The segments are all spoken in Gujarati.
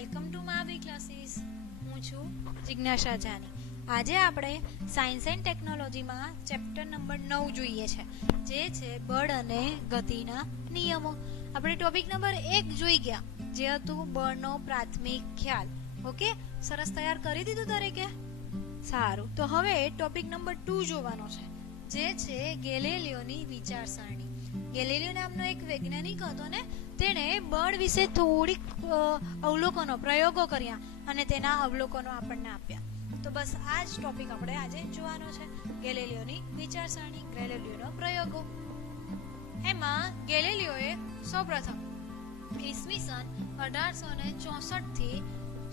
Welcome to માવી classes. હું છું જિજ્ઞાસા જાની. આજે આપણે સાયન્સ એન્ડ ટેકનોલોજીમાં ચેપ્ટર નંબર 9 જોઈએ છે, જે છે બળ અને ગતિના નિયમો. આપણે ટોપિક નંબર 1 જોઈ ગયા, જે હતું બળનો પ્રાથમિક ખ્યાલ. ઓકે, સરસ, તૈયાર કરી દીધું દરેકે? સારું, તો હવે ટોપિક નંબર 2 જોવાનો છે, જે છે ગેલિલિયોની વિચારસરણી. ગેલિલિયો નામનો એક વૈજ્ઞાનિક હતો ને, તેણે બળ વિશે થોડીક અવલોકનો, પ્રયોગો કર્યા અને તેના અવલોકનો આપણને આપ્યા. તો બસ આ જ ટોપિક આપણે આજે જોવાનો છે, ગેલિલિયોની વિચારસરણી, ગેલિલિયોનો પ્રયોગો. એમાં ગેલિલિયોએ સૌપ્રથમ ઈસવીસન 1864 થી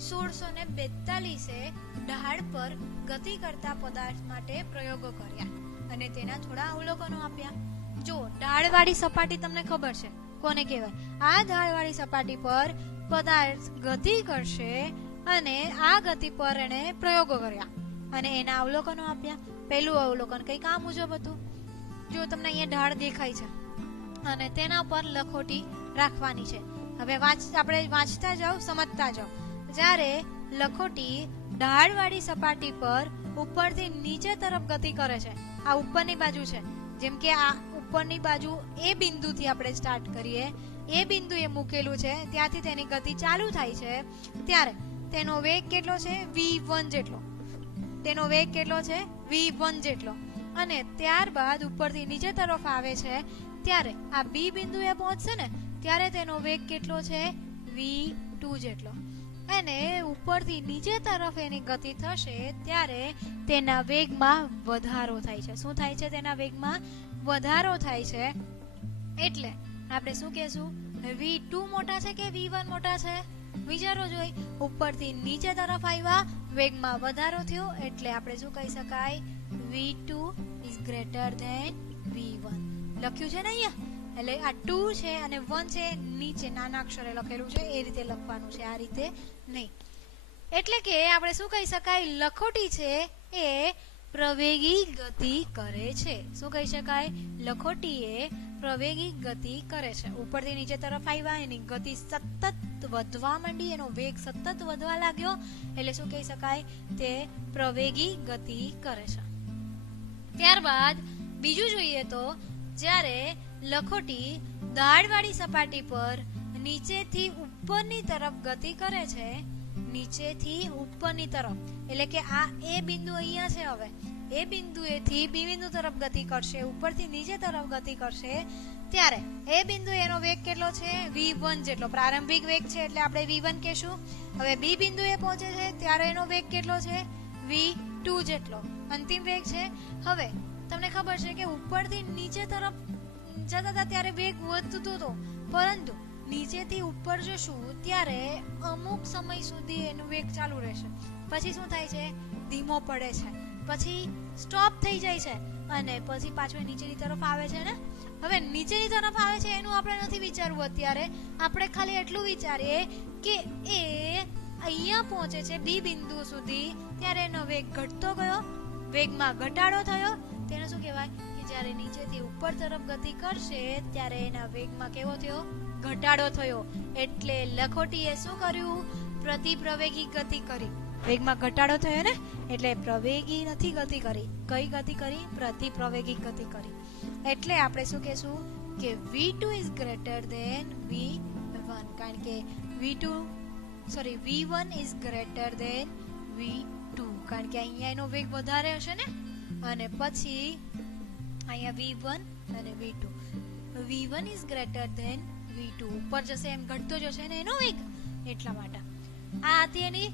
1642 ઢાળ પર ગતિ કરતા પદાર્થ માટે પ્રયોગો કર્યા અને તેના થોડા અવલોકનો આપ્યા. જો ઢાળવાળી સપાટી તમને ખબર છે કોને કહેવાય? આ ઢાળવાળી સપાટી પર પદાર્થ ગતિ કરશે અને આ ગતિ પર એને પ્રયોગો કર્યા અને એના અવલોકનો આપ્યા. પહેલું અવલોકન કંઈક આ મુજબ હતું. જો તમને અહીંયા ઢાળ દેખાય છે અને તેના પર લખોટી રાખવાની છે. હવે આપણે વાંચતા જાઓ, સમજતા જાઓ. જ્યારે લખોટી ઢાળવાળી સપાટી પર ઉપરથી નીચે તરફ ગતિ કરે છે, આ ઉપરની બાજુ છે, જેમ કે આ ઉપરની બાજુ એ બિંદુથી આપણે સ્ટાર્ટ કરીએ, એ બિંદુ એ મૂકેલું છે, ત્યાંથી તેની ગતિ ચાલુ થાય છે, ત્યારે તેનો વેગ કેટલો છે? v1 જેટલો. તેનો વેગ કેટલો છે? v1 જેટલો. અને ત્યારબાદ ઉપરથી નીચે તરફ આવે છે, ત્યારે આ બી બિંદુએ પહોંચશે ને, ત્યારે તેનો વેગ કેટલો છે? v2 જેટલો. અને ઉપરથી નીચે તરફ એની ગતિ થશે, ત્યારે તેના વેગમાં વધારો થાય છે. શું થાય છે? તેના વેગમાં વધારો થાય છે. એટલે આપણે શું કહેશું? v2 મોટા છે કે v1 મોટા છે? વિચારો જોઈ. ઉપરથી નીચે તરફ આવ્યા, વેગમાં વધારો થયો, એટલે આપણે શું કહી શકાય? v2 is greater than v1. લખ્યું છે ને અહીંયા? એટલે આ 2 છે અને 1 છે, નીચે નાના અક્ષરે લખેલું છે, એ રીતે લખવાનું છે, આ રીતે નહીં. એટલે કે આપણે શું કહી શકાય? લખોટી છે એ પ્રવેગી ગતિ કરે છે. શું કહી શકાય? લખોટી એ પ્રવેગી ગતિ કરે છે. ઉપરથી નીચે તરફ આવ્યા, એની ગતિ સતત વધવા માંડી, એનો વેગ સતત વધવા લાગ્યો, એટલે શું કહી શકાય? તે પ્રવેગી ગતિ કરે છે. ત્યારબાદ બીજું જોઈએ તો, જ્યારે લખોટી ઢાળવાળી સપાટી પર નીચેથી ઉપરની તરફ ગતિ કરે છે, નીચેથી ઉપરની તરફ, એટલે કે આ એ બિંદુ અહીંયા છે, હવે એ બિંદુએથી બી બિંદુ તરફ ગતિ કરશે, ઉપરથી નીચે તરફ ગતિ કરશે, ત્યારે એ બિંદુ એનો વેગ કેટલો છે? v1 જેટલો. પ્રારંભિક વેગ છે એટલે આપણે v1 કહેશું. હવે બી બિંદુએ પહોંચે છે ત્યારે એનો વેગ કેટલો છે? v2 જેટલો. અંતિમ વેગ છે. હવે તમને ખબર છે કે ઉપરથી નીચે તરફ જતા હતા ત્યારે વેગ વધતો હતો, પરંતુ નીચેથી ઉપર જશું ત્યારે અમુક સમય સુધી એનું વેગ ચાલુ રહેશે. પછી શું થાય છે? ધીમો પડે છે, પછી સ્ટોપ થઈ જાય છે અને પછી પાછો નીચેની તરફ આવે છે ને. હવે નીચેની તરફ આવે છે એનું આપણે નથી વિચારવું અત્યારે. આપણે ખાલી એટલું વિચારીએ કે એ અહીંયા પહોંચે છે બી બિંદુ સુધી, ત્યારે એનો વેગ ઘટતો ગયો, વેગમાં ઘટાડો થયો. તેને શું કહેવાય? કે જ્યારે નીચેથી ઉપર તરફ ગતિ કરશે ત્યારે એના વેગમાં કેવો થયો? ઘટાડો થયો. એટલે લખોટીએ શું કર્યું? પ્રતિપ્રવેગી ગતિ કરી. વેગમાં ઘટાડો થયો ને, એટલે પ્રવેગી નથી ગતિ કરી. કઈ ગતિ કરી? પ્રતિપ્રવેગી ગતિ કરી. એટલે આપણે શું કહેશું? કે v2 is greater than v1, કારણ કે v1 is greater than v2, કારણ કે અહીંયા એનો વેગ વધારે હશે ને. અને પછી અહીંયા v1 અને v2, v1 is greater than v2, ઉપર જશે એમ ઘટતો જશે ને એનો વેગ, એટલા માટે. આ હતી એની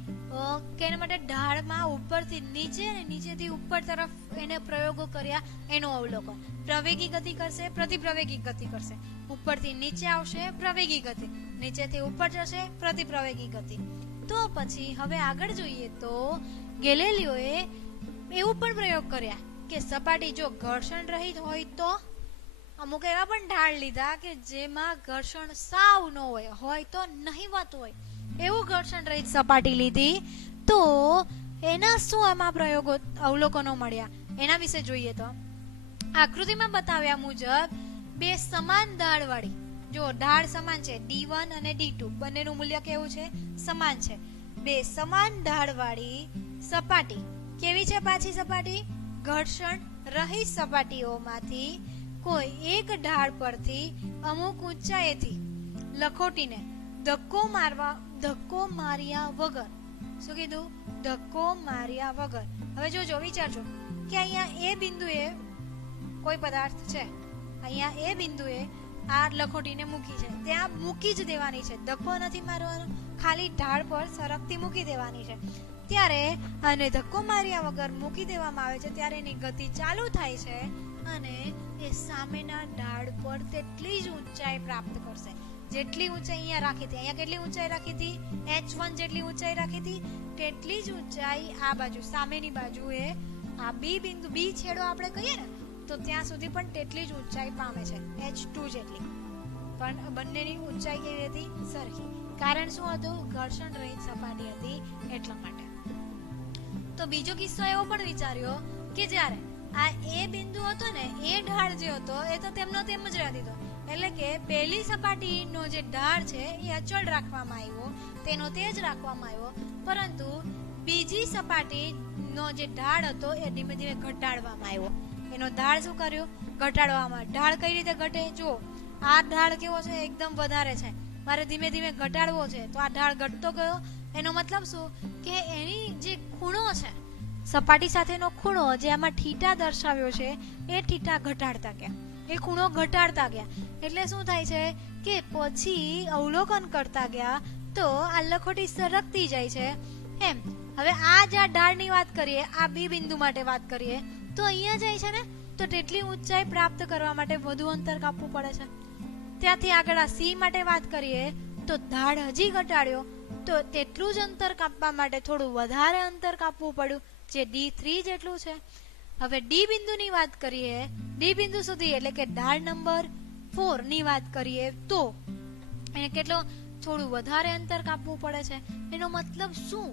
કેના માટે? ઢાળમાં ઉપરથી નીચે અને નીચેથી ઉપર તરફ એને પ્રયોગો કર્યા, એનું અવલોકન. પ્રવેગી ગતિ કરશે, પ્રતિપ્રવેગી ગતિ કરશે. ઉપરથી નીચે આવશે, પ્રવેગી ગતિ. નીચેથી ઉપર જશે, પ્રતિપ્રવેગી ગતિ. તો પછી હવે આગળ જોઈએ તો ગેલિલિયોએ એવું પણ પ્રયોગ કર્યા કે સપાટી જો ઘર્ષણ રહિત હોય તો, અમુક એવા પણ ઢાળ લીધા કે જેમાં ઘર્ષણ સાવ ન હોય તો નહિવત હોય, એવું ઘર્ષણ રહિત સપાટી લીધી. તો એના શું આમાં પ્રયોગો, અવલોકનો મળ્યા, એના વિશે જોઈએ તો આકૃતિમાં બતાવ્યા મુજબ બે સમાન ઢાળવાળી જો ઢાળ સમાન છે, D1 અને D2 બંનેનું મૂલ્ય કેવું છે? સમાન છે. બે સમાન ઢાળવાળી સપાટી કેવી છે? પાછી સપાટી ઘર્ષણ રહિત સપાટીઓમાંથી કોઈ એક ઢાળ પરથી અમુક ઊંચાઈએથી લખોટીને ધક્કો માર્યા વગર, શું કીધું? ધક્કો માર્યા વગર. હવે જોજો, વિચારજો કે અહીંયા એ બિંદુએ કોઈ પદાર્થ છે, અહીંયા એ બિંદુએ આ લખોટીને મૂકી છે, ત્યાં મૂકી જ દેવાની છે, ધક્કો નથી મારવાનો, ખાલી ઢાળ પર સરકતી મૂકી દેવાની છે. ત્યારે આને ધક્કો માર્યા વગર મૂકી દેવામાં આવે છે ત્યારે એની ગતિ ચાલુ થાય છે અને એ સામેના ઢાળ પર તેટલી જ ઊંચાઈ પ્રાપ્ત કરશે જેટલી ઊંચાઈ અહીંયા રાખી હતી. અહીંયા કેટલી ઊંચાઈ રાખી હતી? h1 જેટલી ઊંચાઈ રાખી હતી, તેટલી જ ઊંચાઈ આ બાજુ સામેની બાજુએ આ બી બિંદુ, બી છેડો આપણે કહીએ ને, તો ત્યાં સુધી પણ તેટલી જ ઊંચાઈ પામે છે, h2 જેટલી. પણ બંનેની ઊંચાઈ કેવી હતી? સરખી. કારણ શું હતું? ઘર્ષણ રહિત સપાટી હતી એટલા માટે. તો બીજો કિસ્સો એવો પણ વિચાર્યો કે જ્યારે આ એ બિંદુ હતો ને, એ ઢાળ જે હતો એ તો તેમનો તેમ જ રહેતો હતો, એટલે કે પહેલી સપાટીનો જે ઢાળ છે એ અચળ રાખવામાં આવ્યો, તેનો તે જ રાખવામાં આવ્યો, પરંતુ બીજી સપાટીનો જે ઢાળ હતો એ ધીમે ધીમે ઘટાડવામાં આવ્યો. એનો ઢાળ શું કર્યો? ઘટાડવામાં. ઢાળ કઈ રીતે ઘટે? જો આ ઢાળ કેવો છે? એકદમ વધારે છે, મારે ધીમે ધીમે ઘટાડવો છે, તો આ ઢાળ ઘટતો ગયો. એનો મતલબ શું? કે એની જે ખૂણો છે, સપાટી સાથેનો ખૂણો જે આમાં થીટા દર્શાવ્યો છે, એ થીટા ઘટાડતા ગયા, એ ખૂણો ઘટાડતા ગયા. એટલે શું થાય છે કે પછી અવલોકન કરતા ગયા તો આ લખોટી સરકતી જાય છે એમ. હવે આ જે ઢાળની વાત કરીએ, આ બી બિંદુ માટે વાત કરીએ, તો અહીંયા જાય છે ને, તો તેટલી ઊંચાઈ પ્રાપ્ત કરવા માટે વધુ અંતર કાપવું પડે છે. ત્યાંથી આગળ આ સી માટે વાત કરીએ તો ઢાળ હજી ઘટાડ્યો, તો તેટલું જ અંતર કાપવા માટે થોડું વધારે અંતર કાપવું પડ્યું, જે D3 જેટલું છે. હવે ડી બિંદુની વાત કરીએ, ડી બિંદુ સુધી એટલે કે ઢાળ નંબર 4 ની વાત કરીએ તો એને કેટલો થોડું વધારે અંતર કાપવું પડે છે. એનો મતલબ શું?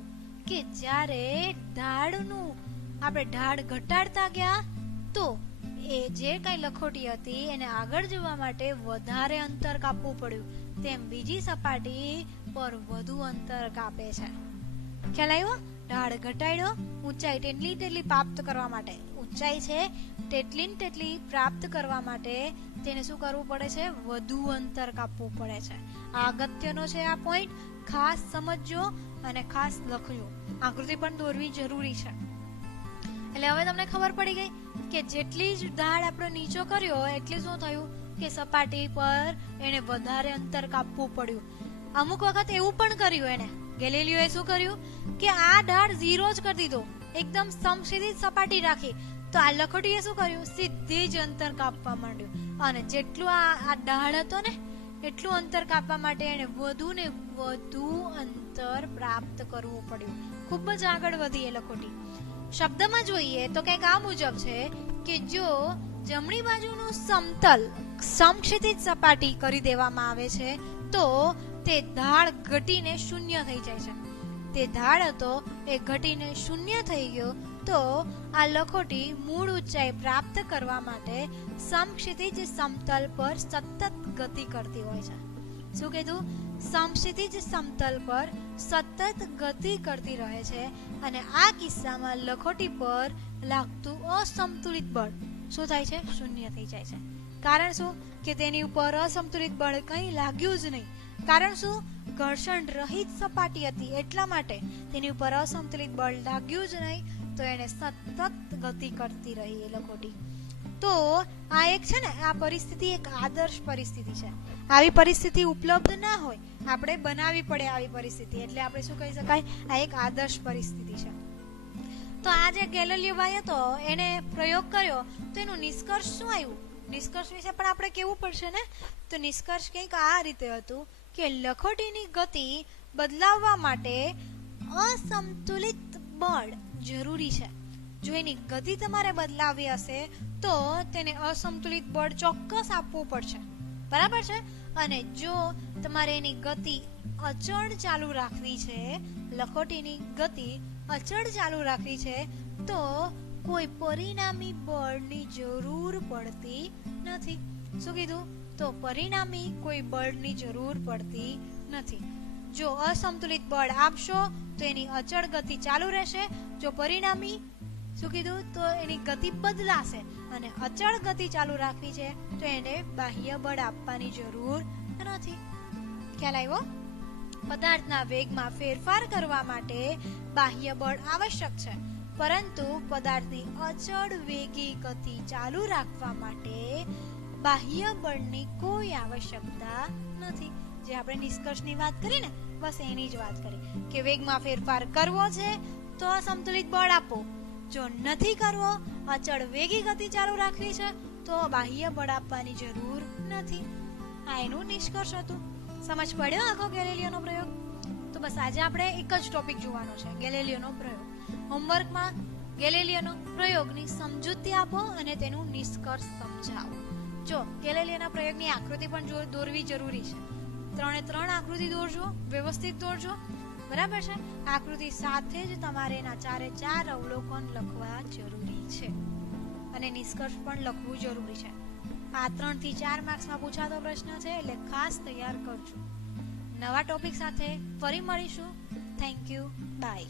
કે જ્યારે ઢાળનું આપણે ઢાળ ઘટાડતા ગયા તો એ જે કઈ લખોટી હતી એને આગળ જવા માટે વધારે અંતર કાપવું પડ્યું, તેમ બીજી સપાટી પર વધુ અંતર કાપે છે. ખ્યાલ આવ્યો? ઢાળ ઘટાડ્યો, ઊંચાઈ તેટલી પ્રાપ્ત કરવા માટે, ઊંચાઈ છે તેટલી પ્રાપ્ત કરવા માટે તેને શું કરવું પડે છે? વધુ અંતર કાપવું પડે છે. આ અગત્યનો છે, આ પોઈન્ટ ખાસ સમજજો અને ખાસ લખજો. આકૃતિ પણ દોરવી જરૂરી છે. એટલે હવે તમને ખબર પડી ગઈ કે જેટલી જ ઢાળ આપણે નીચો કર્યો એટલી શું થયું કે સપાટી પર એને વધારે અંતર કાપવું પડ્યું. અમુક વખત એવું પણ કર્યું એને, ગેલિલિયોએ શું કર્યું કે આ ઢાળ 0 જ કરી દીધો, એકદમ સમક્ષિતિજ સપાટી રાખી, તો આ લખોટીએ શું કર્યું? સીધી જ અંતર કાપવા માંડ્યું, અને જેટલું આ ઢાળ હતો ને એટલું અંતર કાપવા માટે એને વધુ ને વધુ અંતર પ્રાપ્ત કરવું પડ્યું. ખૂબ જ આગળ વધી એ લખોટી. શબ્દમાં જોઈએ તો કંઈક આ મુજબ છે કે જો જમણી બાજુનું સમતલ સમક્ષિતિજ સપાટી કરી દેવામાં આવે છે તો તે ઢાળ ઘટીને શૂન્ય થઈ જાય છે. તે ઢાળ હતો એ ઘટીને શૂન્ય થઈ ગયો તો આ લખોટી મૂળ ઊંચાઈ પ્રાપ્ત કરવા માટે સમક્ષિતિજ સમતલ પર સતત ગતિ કરતી હોય છે. શું કીધું? સમક્ષિતિજ સમતલ પર સતત ગતિ કરતી રહે છે, અને આ કિસ્સામાં લખોટી પર લાગતું અસંતુલિત બળ શું થાય છે? શૂન્ય થઈ જાય છે. કારણ શું? કે તેની ઉપર અસંતુલિત બળ કંઈ લાગ્યું જ નહીં. કારણ શું? ઘર્ષણ રહિત સપાટી હતી એટલા માટે તેની ઉપર અસંતુલિત બળ લાગ્યું જ નહીં, તો એને સતત ગતિ કરતી રહી એ લખોટી. તો આ એક છે ને, આ પરિસ્થિતિ એક આદર્શ પરિસ્થિતિ છે. આવી પરિસ્થિતિ ઉપલબ્ધ ના હોય, આપણે બનાવવી પડે આવી પરિસ્થિતિ, એટલે આપણે શું કહી શકાય? આ એક આદર્શ પરિસ્થિતિ છે. તો આ જે ગેલિલિયો ભાઈ હતો એને પ્રયોગ કર્યો તો એનું નિષ્કર્ષ શું આવ્યું? નિષ્કર્ષ વિશે પણ આપણે કહેવું પડશે ને. તો નિષ્કર્ષ કંઈક આ રીતે હતું કે લખોટીની ગતિ બદલાવવા માટે અસંતુલિત બળ જરૂરી છે. જો એની ગતિ તમારે બદલાવી હશે તો તેને અસંતુલિત બળ ચોક્કસ આપવું પડશે, બરાબર છે. અને જો તમારે એની ગતિ અચળ ચાલુ રાખવી છે, લખોટીની ગતિ અચળ ચાલુ રાખવી છે, તો કોઈ પરિણામી બળની જરૂર પડતી નથી. શું કીધું? તો પરિણામી કોઈ બળની જરૂર પડતી નથી. જો અસંતુલિત બળ આપશો તો એની અચળ ગતિ ચાલુ રહેશે. જો પરિણામી શું કીધું તો એની ગતિ બદલાશે અને અચળ ગતિ ચાલુ રાખવી છે તો એને બાહ્ય બળ આપવાની જરૂર નથી. ખ્યાલ આવ્યો? પદાર્થના વેગમાં ફેરફાર કરવા માટે બાહ્ય બળ આવશ્યક છે, પરંતુ પદાર્થની અચળ વેગી ગતિ ચાલુ રાખવા માટે બાહ્ય બળની કોઈ આવશ્યકતા નથી. જે આપણે નિષ્કર્ષની વાત કરી ને, બસ એની જ વાત કરી કે વેગમાં ફેરફાર કરવો છે તો અસંતુલિત બળ આપો, જો નથી કરવો, અચળ વેગી ગતિ ચાલુ રાખવી છે તો બાહ્ય બળ આપવાની જરૂર નથી. આ એનું નિષ્કર્ષ હતું. સમજ પડ્યો આખો ગેલિલિયોનો પ્રયોગ? તો બસ આજે આપણે એક જ ટોપિક જોવાનો છે, ગેલિલિયોનો પ્રયોગ. હોમવર્કમાં ગેલિલિયોનો પ્રયોગની સમજૂતી આપો અને તેનું નિષ્કર્ષ સમજાવો. જો ગેલિલિયોના પ્રયોગની આકૃતિ પણ દોરવી જરૂરી છે. 3 આકૃતિ દોરજો, વ્યવસ્થિત દોરજો, બરાબર છે? આકૃતિ સાથે જ તમારે એના 4 અવલોકન લખવા જરૂરી છે અને નિષ્કર્ષ પણ લખવું જરૂરી છે. આ 3 થી 4 માર્ક્સમાં પૂછાતો પ્રશ્ન છે, એટલે ખાસ તૈયાર કરજો. નવા ટોપિક સાથે ફરી મળીશું. Thank you, by.